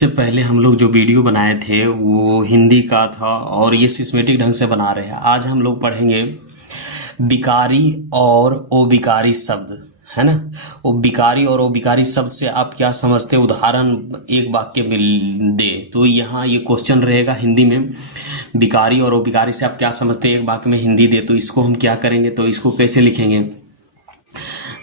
इससे पहले हम लोग जो वीडियो बनाए थे वो हिंदी का था और ये सिस्मेटिक ढंग से बना रहे हैं। आज हम लोग पढ़ेंगे बिकारी और ओबिकारी शब्द, है ना। वो बिकारी और ओबिकारी शब्द से आप क्या समझते हैं, उदाहरण एक वाक्य में दे। तो यहाँ ये क्वेश्चन रहेगा हिंदी में, बिकारी और ओबिकारी से आप क्या समझते हैं, एक वाक्य में हिंदी दे। तो इसको हम क्या करेंगे, तो इसको कैसे लिखेंगे,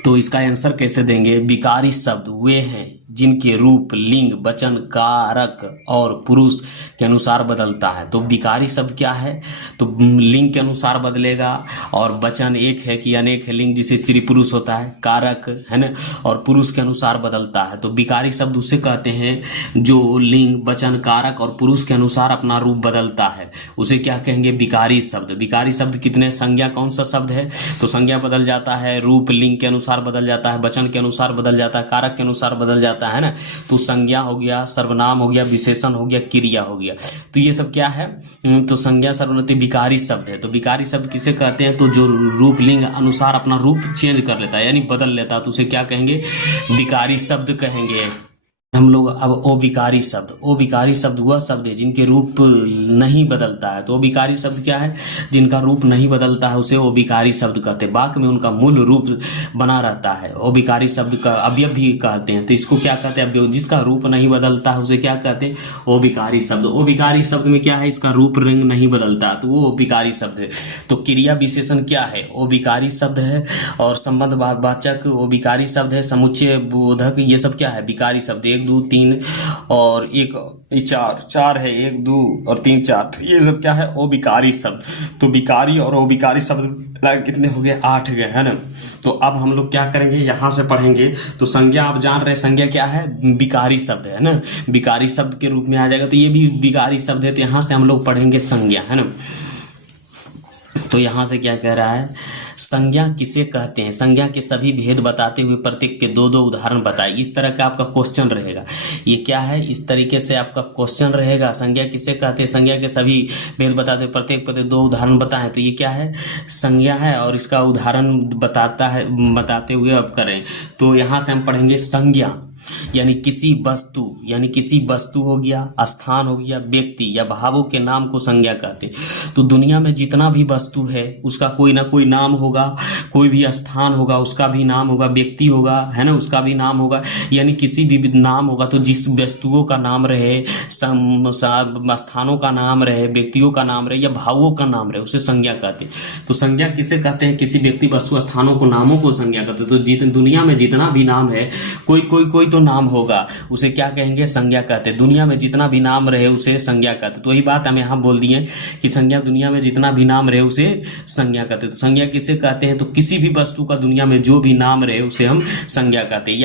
तो इसका आंसर कैसे देंगे। विकारी शब्द वे हैं जिनके रूप लिंग, वचन, कारक और पुरुष के अनुसार बदलता है। तो विकारी शब्द क्या है, तो लिंग के अनुसार बदलेगा, और वचन एक है कि अनेक है, लिंग जिसे स्त्री पुरुष होता है, कारक है ना, और पुरुष के अनुसार बदलता है। तो विकारी शब्द उसे कहते हैं जो लिंग, वचन, कारक और पुरुष के अनुसार अपना रूप बदलता है, उसे क्या कहेंगे, विकारी शब्द। विकारी शब्द कितने, संज्ञा कौन सा शब्द है, तो संज्ञा बदल जाता है, रूप लिंग के अनुसार बदल जाता है, वचन के अनुसार बदल जाता है, कारक के अनुसार बदल जाता है ना। तो संज्ञा हो गया, सर्वनाम हो गया, विशेषण हो गया, क्रिया हो गया। तो ये सब क्या है, तो संज्ञा सर्वनाम विकारी शब्द है। तो विकारी शब्द किसे कहते हैं, तो जो रूप लिंग अनुसार अपना रूप चेंज कर लेता है, यानी बदल लेता है, तो उसे क्या कहेंगे, विकारी शब्द कहेंगे। हम लोग अब ओविकारी शब्द, ओविकारी शब्द वह शब्द है जिनके रूप नहीं बदलता है। तो ओविकारी शब्द क्या है, जिनका रूप नहीं बदलता है उसे ओविकारी शब्द कहते हैं। वाक्य में उनका मूल रूप बना रहता है, ओविकारी शब्द का अवयव भी कहते हैं। तो इसको क्या कहते हैं, अवयव जिसका रूप नहीं बदलता है उसे क्या कहते हैं, ओविकारी शब्द। ओविकारी शब्द में क्या है, इसका रूप रंग नहीं बदलता, तो वो ओविकारी शब्द है। तो क्रिया विशेषण क्या है, ओविकारी शब्द है, और संबंध वाचक ओविकारी शब्द है, समुच्चय बोधक ये सब क्या है, विकारी शब्द। 1 2 3 और 1 4 है, 1 2 और 3 4, तो ये सब क्या है, ओविकारी शब्द। तो विकारी और ओविकारी शब्द कितने हो गए, 8 गए, है ना। तो अब हम लोग क्या करेंगे, यहां से पढ़ेंगे। तो संज्ञा आप जान रहे हैं, संज्ञा क्या है, विकारी शब्द है ना, विकारी शब्द के रूप में आ जाएगा। तो ये भी विकारी शब्द है, तो यहां से हम लोग पढ़ेंगे संज्ञा, है ना। तो यहां से क्या कह रहा है, संज्ञा किसे कहते हैं, संज्ञा के सभी भेद बताते हुए प्रत्येक के 2 2 उदाहरण बताए। इस तरह का आपका क्वेश्चन रहेगा। ये क्या है, इस तरीके से आपका क्वेश्चन रहेगा, संज्ञा किसे कहते हैं, संज्ञा के सभी भेद बताते हुए प्रत्येक पे 2 उदाहरण बताएं। तो ये क्या है, संज्ञा है, और इसका उदाहरण बताते हुए अब करें। तो यहां से हम पढ़ेंगे संज्ञा यानी किसी वस्तु हो गया, स्थान हो गया, व्यक्ति या भावों के नाम को संज्ञा कहते हैं। तो दुनिया में जितना भी वस्तु है उसका कोई ना कोई नाम होगा, कोई भी स्थान होगा उसका भी नाम होगा, व्यक्ति होगा, है ना, उसका भी नाम होगा, यानी किसी भी नाम होगा। तो जिस वस्तुओं का नाम रहे, स्थानों का नाम रहे, व्यक्तियों का नाम रहे या भावों का नाम रहे, उसे संज्ञा कहते हैं। तो संज्ञा किसे कहते हैं, किसी व्यक्ति, वस्तु, स्थानों को, नामों को संज्ञा कहते हैं। तो दुनिया में जितना भी नाम है, कोई तो नाम होगा, उसे क्या कहेंगे, संज्ञा कहते हैं। दुनिया में जितना भी नाम रहे उसे संज्ञा कहते हैं। तो वही बात हम यहाँ बोल दिए कि संज्ञा दुनिया में जितना भी नाम रहे उसे संज्ञा कहते हैं। तो संज्ञा किसे कहते हैं, तो किसी भी वस्तु का दुनिया में जो भी नाम रहे उसे हम संज्ञा कहते हैं।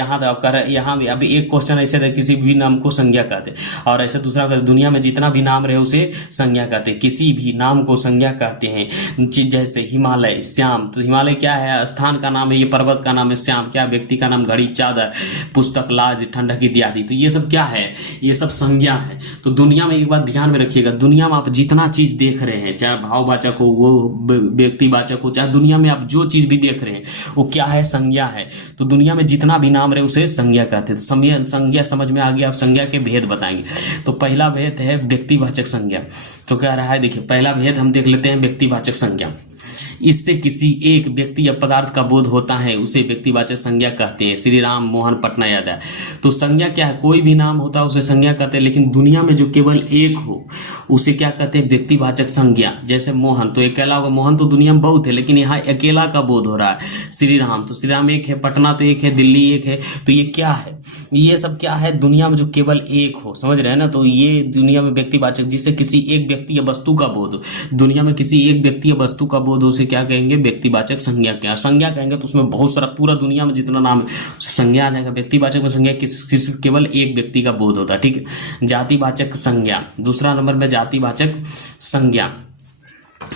यहाँ भी अभी एक क्वेश्चन ऐसे था, किसी भी नाम को संज्ञा कहते हैं, और ऐसे दूसरा दुनिया में जितना भी नाम रहे उसे संज्ञा कहते हैं, किसी भी नाम को संज्ञा कहते हैं। जैसे हिमालय, श्याम, तो हिमालय क्या है, स्थान का नाम है, ये पर्वत का नाम है। श्याम क्या, व्यक्ति का नाम, घड़ी, चादर, पुस्तक, लाज, ठंडक इत्यादि। तो ये सब क्या है, ये सब संज्ञा है। तो दुनिया में एक बात ध्यान में रखिएगा, दुनिया में आप जितना चीज देख रहे हैं, चाहे भाववाचक हो, वो व्यक्तिवाचक हो, चाहे दुनिया में आप जो चीज भी देख रहे हैं वो क्या है, संज्ञा है। तो दुनिया में जितना भी नाम रहे उसे संज्ञा कहते हैं। तो संज्ञा समझ में आ गया। आप संज्ञा के भेद बताएंगे। तो पहला भेद है व्यक्तिवाचक संज्ञा। तो क्या रहा है, देखिए पहला भेद हम देख लेते हैं, व्यक्तिवाचक संज्ञा। इससे किसी एक व्यक्ति या पदार्थ का बोध होता है उसे व्यक्तिवाचक संज्ञा कहते हैं। श्री राम, मोहन, पटना, यादव। तो संज्ञा क्या है, कोई भी नाम होता है उसे संज्ञा कहते हैं, लेकिन दुनिया में जो केवल एक हो उसे क्या कहते हैं, व्यक्तिवाचक संज्ञा। जैसे मोहन, तो अकेला होगा, मोहन तो दुनिया में बहुत है लेकिन यहाँ अकेला का बोध हो रहा है। श्री राम, तो श्री राम एक है, पटना तो एक है, दिल्ली एक है। तो ये क्या है, ये सब क्या है, दुनिया में जो केवल एक हो, समझ रहे हैं ना। तो ये दुनिया में व्यक्तिवाचक, जिससे किसी एक व्यक्ति या वस्तु का बोध हो, दुनिया में किसी एक व्यक्ति या वस्तु का बोध हो, उसे क्या कहेंगे, व्यक्तिवाचक संज्ञा। क्या संज्ञा कहेंगे, तो उसमें बहुत सारा, पूरा दुनिया में जितना नाम है संज्ञा आ जाएगा। व्यक्तिवाचक में संज्ञा किसी केवल एक व्यक्ति का बोध होता है, ठीक है। जातिवाचक संज्ञा, दूसरा नंबर में जातिवाचक संज्ञा,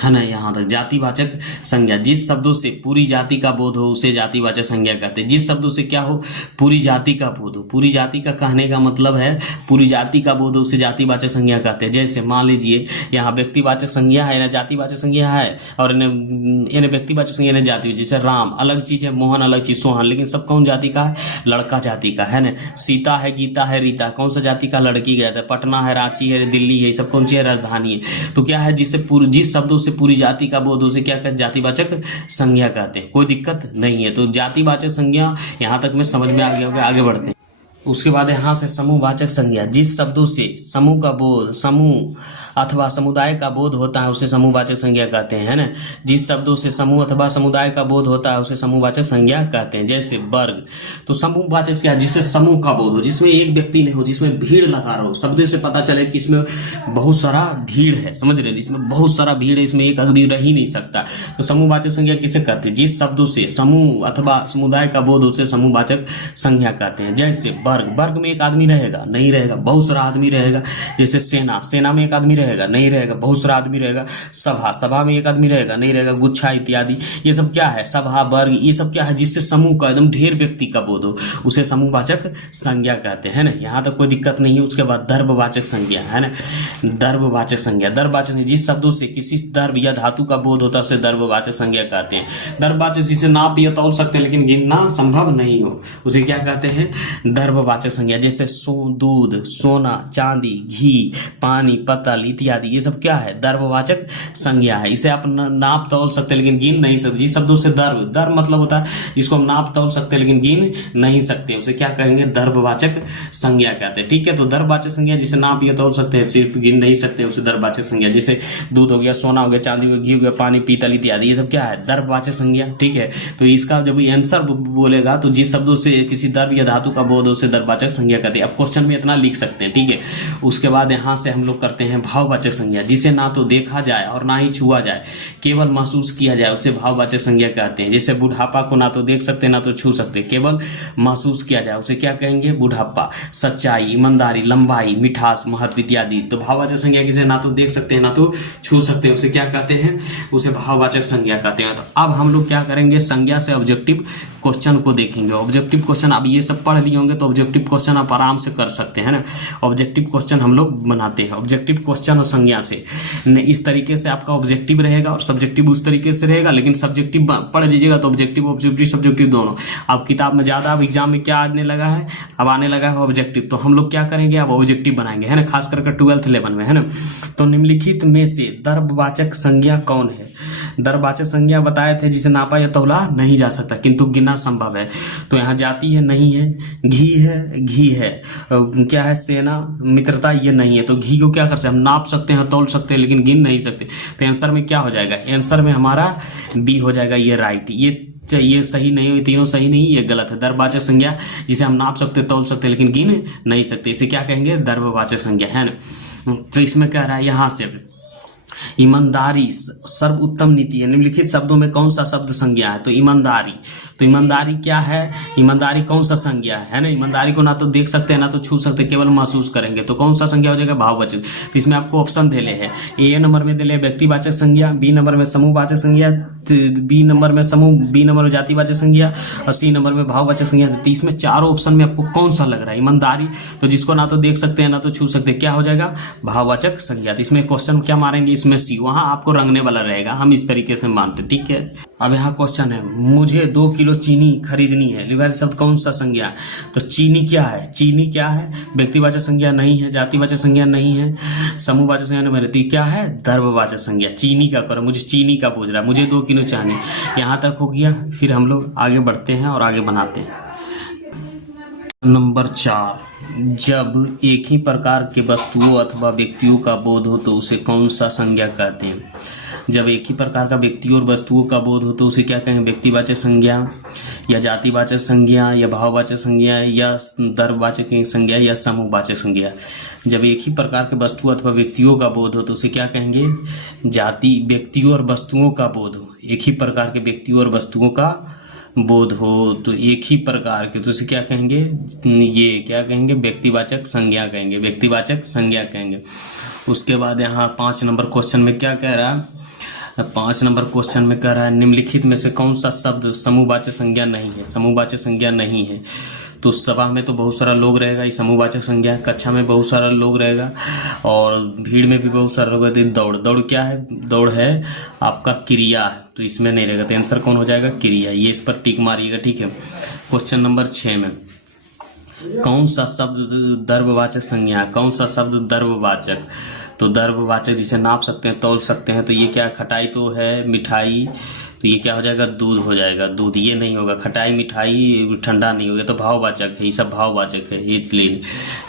है ना। यहाँ तक जातिवाचक संज्ञा, जिस शब्दों से पूरी जाति का बोध हो उसे जातिवाचक संज्ञा कहते हैं। जिस शब्दों से क्या हो, पूरी जाति का बोध हो, पूरी जाति का कहने का मतलब है पूरी जाति का बोध हो उसे जातिवाचक संज्ञा कहते हैं। जैसे मान लीजिए यहाँ व्यक्तिवाचक संज्ञा है ना, जातिवाचक संज्ञा है, और इन्हें व्यक्तिवाचक संज्ञा ने जाति, जैसे राम अलग चीज है, मोहन अलग चीज, सोहन, लेकिन सब कौन जाति का है, लड़का जाति का, है ना। सीता है, गीता है, रीता कौन सा जाति का, लड़की का है। पटना है, रांची है, दिल्ली है, सब कौन सी है, राजधानी है। तो क्या है, जिस शब्दों से पूरी जाति का बोध उसे क्या कहते, जातिवाचक संज्ञा कहते हैं। कोई दिक्कत नहीं है। तो जातिवाचक संज्ञा यहाँ तक में समझ में आ गया होगा। आगे बढ़ते हैं। उसके बाद यहाँ से समूहवाचक संज्ञा, जिस शब्दों से समूह का बोध, समूह अथवा समुदाय का बोध होता है उसे समूहवाचक संज्ञा कहते हैं, है ना। जिस शब्दों से समूह अथवा समुदाय का बोध होता है उसे समूहवाचक संज्ञा कहते हैं। जैसे वर्ग, तो समूहवाचक क्या, जिससे समूह का बोध हो, जिसमें एक व्यक्ति नहीं हो, जिसमें भीड़ लगा रहो, शब्द से पता चले कि इसमें बहुत सारा भीड़ है, समझ रहे हैं, जिसमें बहुत सारा भीड़ है, इसमें एक आदमी रह ही नहीं सकता। तो समूहवाचक संज्ञा किसे कहते हैं, जिस शब्दों से समूह अथवा समुदाय का बोध उसे समूहवाचक संज्ञा कहते हैं। जैसे वर्ग में एक आदमी रहेगा, नहीं रहेगा, बहुत सारा आदमी रहेगा। जैसे सेना में एक आदमी रहेगा, नहीं रहेगा, बहुत सारा आदमी रहेगा। सभा में एक आदमी रहेगा, नहीं रहेगा। गुच्छा इत्यादि, ये सब क्या है, सभा, वर्ग, ये सब क्या है, जिससे समूह का एकदम ढेर व्यक्ति का बोध हो उसे समूहवाचक संज्ञा कहते हैं ना। यहाँ तक कोई दिक्कत नहीं है। उसके बाद दर्भवाचक संज्ञा, है ना। दर्भवाचक संज्ञा, दर्भवाचक जिस शब्दों से किसी दर्भ या धातु का बोध होता है उसे दर्भवाचक संज्ञा कहते हैं। दर्भवाचक जिसे नाप या तौल सकते हैं लेकिन गिनना संभव नहीं हो उसे क्या कहते हैं, दर्भवाचक संज्ञा। जैसे दूध, सोना, चांदी, घी, पानी, पतल इत्यादि, ये सब क्या है, दर्भवाचक संज्ञा है। इसे आप नाप तौल सकते हैं लेकिन गिन नहीं सकते। जिस शब्दों से दर्भ मतलब होता है जिसको हम नाप तौल सकते हैं लेकिन गिन नहीं सकते, उसे क्या कहेंगे, दर्भवाचक संज्ञा कहते हैं। ठीक है। तो दर्भवाचक संज्ञा जिसे नाप या तौल सकते हैं सिर्फ गिन नहीं सकते उसे दर्भवाचक संज्ञा। जैसे दूध हो गया, सोना हो गया, चांदी हो गया, घी हो गया, पानी, पीतल इत्यादि, ये सब क्या है, दर्भवाचक संज्ञा। ठीक है। तो इसका जब आंसर बोलेगा तो जिस शब्दों से किसी दर्भ या धातु का बोध उसे दर्भवाचक संज्ञा कहते हैं। अब क्वेश्चन में इतना लिख सकते हैं। ठीक है। उसके बाद यहाँ से हम लोग करते हैं भाववाचक संज्ञा, जिसे ना तो देखा जाए और ना ही छुआ जाए, केवल महसूस किया जाए उसे भाववाचक संज्ञा कहते हैं। जैसे बुढ़ापा को ना तो देख सकते ना तो छू सकते, केवल महसूस किया जाए उसे क्या कहेंगे, बुढ़ापा। सच्चाई, ईमानदारी, लंबाई, मिठास, महत्व इत्यादि। तो भाववाचक संज्ञा किसे ना तो देख सकते हैं ना तो छू सकते हैं उसे क्या कहते हैं, उसे भाववाचक संज्ञा कहते हैं। तो अब हम लोग क्या करेंगे, संज्ञा से ऑब्जेक्टिव क्वेश्चन को देखेंगे। ऑब्जेक्टिव क्वेश्चन अब ये सब पढ़ लिए होंगे तो ऑब्जेक्टिव क्वेश्चन आप आराम से कर सकते हैं ना। ऑब्जेक्टिव क्वेश्चन हम लोग बनाते हैं। ऑब्जेक्टिव क्वेश्चन और संज्ञा से इस तरीके से आपका ऑब्जेक्टिव रहेगा और सब्जेक्टिव उस तरीके से रहेगा। लेकिन सब्जेक्टिव पढ़ लीजिएगा तो ऑब्जेक्टिव सब्जेक्टिव दोनों। अब किताब में ज्यादा, अब एग्जाम में क्या आने लगा है, अब आने लगा है ऑब्जेक्टिव। तो हम लोग क्या करेंगे, अब ऑब्जेक्टिव बनाएंगे, है ना, खास करके 12th लेवल में, है ना। तो निम्नलिखित में से दर्भवाचक संज्ञा कौन है। दर्भवाचक संज्ञा बताए थे जिसे नापा या तौला नहीं जा सकता किंतु गिनना संभव है। तो यहाँ जाति है, नहीं है। घी है, क्या है, सेना, मित्रता, ये नहीं है। तो घी को क्या कर सकते हैं, हम नाप सकते हैं, तौल सकते हैं लेकिन गिन नहीं सकते। तो आंसर में क्या हो जाएगा, आंसर में हमारा बी हो जाएगा, ये राइट। ये सही नहीं, तीनों सही नहीं, ये गलत है। दर्भवाचक संज्ञा जिसे हम नाप सकते, तौल सकते लेकिन गिन नहीं सकते, इसे क्या कहेंगे, दर्भवाचक संज्ञा, है ना। तो इसमें कह रहा है यहाँ से ईमानदारी सर्वोत्तम नीति है। निम्नलिखित शब्दों में कौन सा शब्द संज्ञा है, तो ईमानदारी। तो ईमानदारी क्या है, ईमानदारी कौन सा संज्ञा है ना। ईमानदारी को ना तो देख सकते हैं ना तो छू सकते, केवल महसूस करेंगे। तो कौन सा संज्ञा हो जाएगा, भाववाचक। तो इसमें आपको ऑप्शन दे ले है, ए नंबर में दे ले व्यक्तिवाचक संज्ञा, बी नंबर में समूहवाचक संज्ञा, बी नंबर में जातिवाचक संज्ञा और सी नंबर में भाववाचक संज्ञा। तो इसमें चारों ऑप्शन में आपको कौन सा लग रहा है, ईमानदारी। तो जिसको ना तो देख सकते हैं ना तो छू सकते, क्या हो जाएगा, भाववाचक संज्ञा। तो इसमें क्वेश्चन क्या मारेंगे, इसमें सी, वहां आपको रंगने वाला रहेगा, हम इस तरीके से मानते। ठीक है। अब यहाँ क्वेश्चन है, मुझे 2 किलो चीनी खरीदनी है। लिवारी शब्द कौन सा संज्ञा है, तो चीनी क्या है, चीनी क्या है, व्यक्तिवाचक संज्ञा नहीं है, जातिवाचक संज्ञा नहीं है, समूहवाचक संज्ञा नहीं है। तो क्या है, दर्भवाचक संज्ञा। चीनी का करो, मुझे चीनी का पूछ रहा है, मुझे 2 किलो चानी। यहाँ तक हो गया। फिर हम लोग आगे बढ़ते हैं और आगे बनाते हैं। नंबर 4, जब एक ही प्रकार के वस्तुओं अथवा व्यक्तियों का बोध हो तो उसे कौन सा संज्ञा कहते हैं। जब एक ही प्रकार का व्यक्तियों और वस्तुओं का बोध हो तो उसे क्या कहेंगे, व्यक्तिवाचक संज्ञा या जातिवाचक संज्ञा या भाववाचक संज्ञा या दर्भवाचक संज्ञा या समूहवाचक संज्ञा। जब एक ही प्रकार के वस्तु अथवा व्यक्तियों का बोध हो तो उसे क्या कहेंगे, जाति, व्यक्तियों और वस्तुओं का बोध हो। एक ही प्रकार के व्यक्तियों और वस्तुओं का बोध हो तो एक ही प्रकार के, तो उसे क्या कहेंगे, ये क्या कहेंगे, व्यक्तिवाचक संज्ञा कहेंगे, व्यक्तिवाचक संज्ञा कहेंगे। उसके बाद यहाँ 5 नंबर क्वेश्चन में क्या कह रहा है, 5 नंबर क्वेश्चन में कह रहा है निम्नलिखित में से कौन सा शब्द समूहवाचक संज्ञा नहीं है। समूहवाचक संज्ञा नहीं है तो सभा में तो बहुत सारा लोग रहेगा, ये समूहवाचक संज्ञा है। कक्षा में बहुत सारा लोग रहेगा और भीड़ में भी बहुत सारा लोग रहते। दौड़, दौड़ क्या है? दौड़ है आपका क्रिया है, तो इसमें नहीं रहेगा। तो आंसर कौन हो जाएगा? क्रिया। ये इस पर टिक मारिएगा, ठीक है। क्वेश्चन नंबर 6 में कौन सा शब्द दर्ववाचक संज्ञा है? कौन सा शब्द दर्ववाचक? तो दर्ववाचक जिसे नाप सकते हैं, तौल सकते हैं। तो ये क्या है? खटाई तो है, मिठाई, तो ये क्या हो जाएगा? दूध हो जाएगा। दूध ये नहीं होगा, खटाई मिठाई ठंडा नहीं होगा, तो भाववाचक है, ये सब भाववाचक है, ये क्लीन।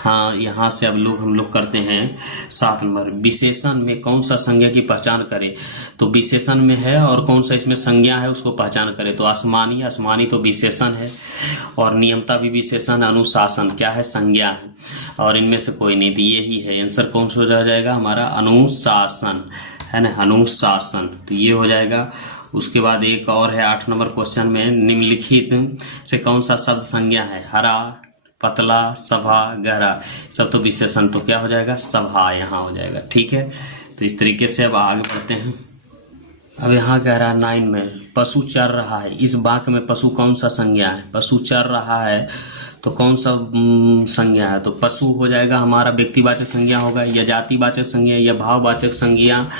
हाँ, यहाँ से अब हम लोग करते हैं 7 नंबर। विशेषण में कौन सा संज्ञा की पहचान करें? तो विशेषण में है और कौन सा इसमें संज्ञा है उसको पहचान करें। तो आसमानी, आसमानी तो विशेषण है और नियमता भी विशेषण। अनुशासन क्या है? संज्ञा है। और इनमें से कोई नहीं, तो ये ही है आंसर। कौन सा हो जाएगा हमारा? अनुशासन, है ना, अनुशासन। तो ये हो जाएगा। उसके बाद एक और है 8 नंबर क्वेश्चन में निम्नलिखित से कौन सा शब्द संज्ञा है? हरा, पतला, सभा, गहरा, सब तो विशेषण। तो क्या हो जाएगा? सभा यहाँ हो जाएगा, ठीक है। तो इस तरीके से अब आगे बढ़ते हैं। अब यहाँ कह रहा है 9 में पशु चर रहा है। इस वाक्य में पशु कौन सा संज्ञा है? पशु चर रहा है तो कौन सा संज्ञा है? तो पशु हो जाएगा हमारा व्यक्तिवाचक संज्ञा होगा, या जातिवाचक संज्ञा, या भाववाचक संज्ञा,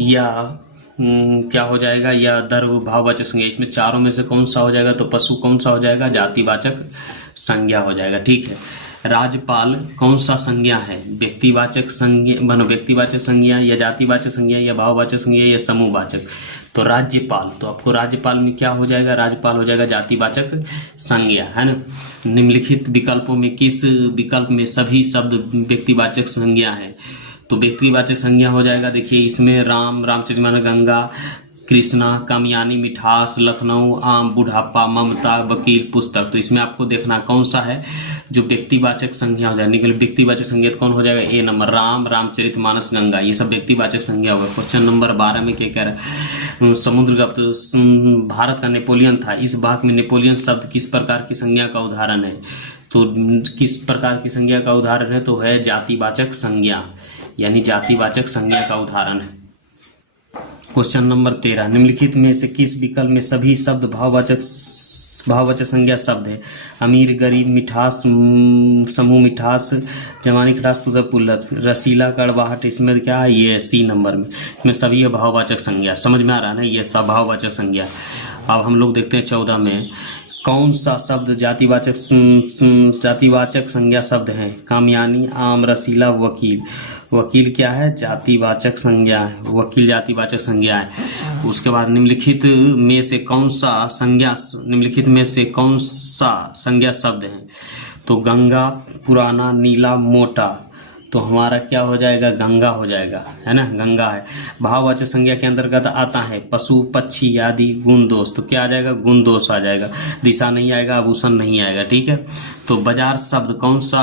या क्या हो जाएगा? या दर्व भाववाचक संज्ञा। इसमें चारों में से कौन सा हो जाएगा? तो पशु कौन सा हो जाएगा? जातिवाचक संज्ञा हो जाएगा, ठीक है। राज्यपाल कौन सा संज्ञा है? व्यक्तिवाचक संज्ञा, व्यक्तिवाचक संज्ञा, या जातिवाचक संज्ञा, या भाववाचक संज्ञा, या समूहवाचक। तो राज्यपाल, तो आपको राज्यपाल में क्या हो जाएगा? राज्यपाल हो जाएगा जातिवाचक संज्ञा, है ना। निम्नलिखित विकल्पों में किस विकल्प में सभी शब्द व्यक्तिवाचक संज्ञा है? तो व्यक्तिवाचक संज्ञा हो जाएगा, देखिए इसमें राम, रामचरितमानस, गंगा, कृष्णा, कामयानी, मिठास, लखनऊ, आम, बुढ़ापा, ममता, वकील, पुस्तक। तो इसमें आपको देखना कौन सा है जो व्यक्तिवाचक संज्ञा हो जाएगा। निकल व्यक्तिवाचक संज्ञा कौन हो जाएगा? ए नंबर, राम, रामचरितमानस, गंगा, ये सब व्यक्तिवाचक संज्ञा होगा। क्वेश्चन नंबर 12 में क्या कह रहा है? समुद्रगुप्त भारत का नेपोलियन था। इस वाक्य में नेपोलियन शब्द किस प्रकार की संज्ञा का उदाहरण है? तो किस प्रकार की संज्ञा का उदाहरण है? तो है जातिवाचक संज्ञा, यानी जातिवाचक संज्ञा का उदाहरण है। क्वेश्चन नंबर 13 निम्नलिखित में से किस विकल्प में सभी शब्द भाववाचक संज्ञा शब्द है? अमीर, गरीब, मिठास, समूह, मिठास, जवानी, खटास, तुजक, पुल्लत, रसीला, कड़वाहट। इसमें क्या है? ये सी नंबर में, इसमें सभी है भाववाचक संज्ञा। समझ में आ रहा है ना, ये सब भाववाचक संज्ञा। अब हम लोग देखते हैं 14 में कौन सा शब्द जातिवाचक संज्ञा शब्द है? कामयानी, आम, रसीला, वकील। वकील क्या है? जातिवाचक संज्ञा है, वकील जातिवाचक संज्ञा है। उसके बाद निम्नलिखित में से कौन सा संज्ञा शब्द है? तो गंगा, पुराना, नीला, मोटा। तो हमारा क्या हो जाएगा? गंगा हो जाएगा, है ना, गंगा है। भाववाचक संज्ञा के अंतर्गत आता है पशु, पक्षी आदि, गुण, दोष। तो क्या आ जाएगा? गुण, दोष आ जाएगा। दिशा नहीं आएगा, आभूषण नहीं आएगा, ठीक है। तो बाजार शब्द कौन सा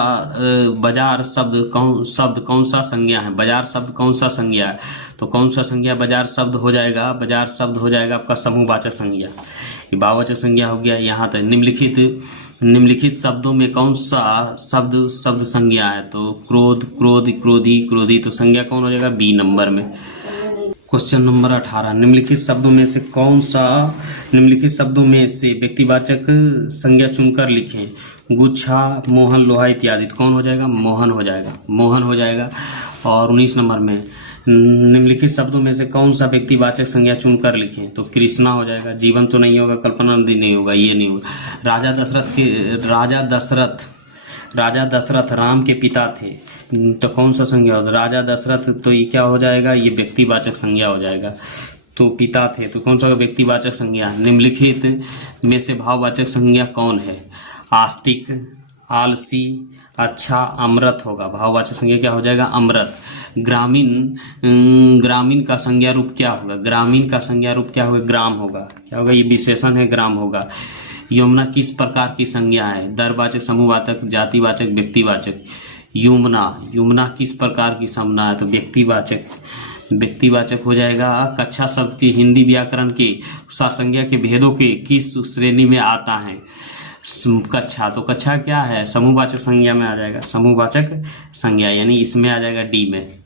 कौन सा संज्ञा है? बाजार शब्द कौन सा संज्ञा है? तो कौन सा संज्ञा बाजार शब्द हो जाएगा? बाजार शब्द हो जाएगा आपका समूहवाचक संज्ञा। ये भाववाचक संज्ञा हो गया। यहाँ तक निम्नलिखित शब्दों में कौन सा शब्द संज्ञा है? तो क्रोध, क्रोध, क्रोधी, क्रोधी। तो संज्ञा कौन हो जाएगा? बी नंबर में। क्वेश्चन नंबर 18 निम्नलिखित शब्दों में से व्यक्तिवाचक संज्ञा चुनकर लिखें। गुच्छा, मोहन, लोहा इत्यादि। तो कौन हो जाएगा? मोहन हो जाएगा, मोहन हो जाएगा। और 19 नंबर में निम्नलिखित शब्दों में से कौन सा व्यक्तिवाचक संज्ञा चुनकर लिखें? तो कृष्णा हो जाएगा। जीवन तो नहीं होगा, कल्पना नदी नहीं होगा, ये नहीं होगा। राजा दशरथ राम के पिता थे। तो कौन सा संज्ञा होगा? राजा दशरथ, तो ये क्या हो जाएगा? ये व्यक्तिवाचक संज्ञा हो जाएगा। तो पिता थे, तो कौन सा व्यक्तिवाचक संज्ञा? निम्नलिखित में से भाववाचक संज्ञा कौन है? आस्तिक, आलसी, अच्छा, अमृत होगा। भाववाचक संज्ञा क्या हो जाएगा? अमृत। ग्रामीण का संज्ञा रूप क्या होगा? ग्रामीण का संज्ञा रूप क्या होगा? ग्राम होगा। क्या होगा? ये विशेषण है, ग्राम होगा। यमुना किस प्रकार की संज्ञा है? दर्ववाचक, समूहवाचक, जातिवाचक, व्यक्तिवाचक। यमुना किस प्रकार की संज्ञा है? तो व्यक्तिवाचक हो जाएगा। कक्षा शब्द की हिंदी व्याकरण के संज्ञा के भेदों के किस श्रेणी में आता है? कक्षा। तो कक्षा क्या है? समूहवाचक संज्ञा में आ जाएगा, समूहवाचक संज्ञा, यानी इसमें आ जाएगा डी में।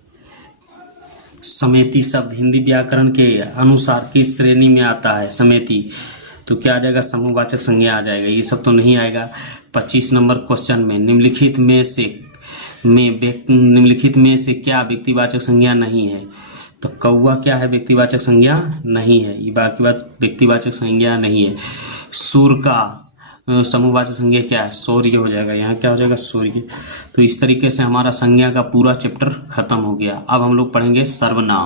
समेती शब्द हिंदी व्याकरण के अनुसार किस श्रेणी में आता है? समेती, तो क्या आ जाएगा? समूहवाचक संज्ञा आ जाएगा। ये सब तो नहीं आएगा। 25 नंबर क्वेश्चन में निम्नलिखित में से क्या व्यक्तिवाचक संज्ञा नहीं है? तो कौवा क्या है? व्यक्तिवाचक संज्ञा नहीं है। ये बाकी बात व्यक्तिवाचक संज्ञा नहीं है। सूर्य का समूहवाचक संज्ञा क्या है? सूर्य हो जाएगा। यहाँ क्या हो जाएगा? सूर्य। तो इस तरीके से हमारा संज्ञा का पूरा चैप्टर खत्म हो गया। अब हम लोग पढ़ेंगे सर्वनाम।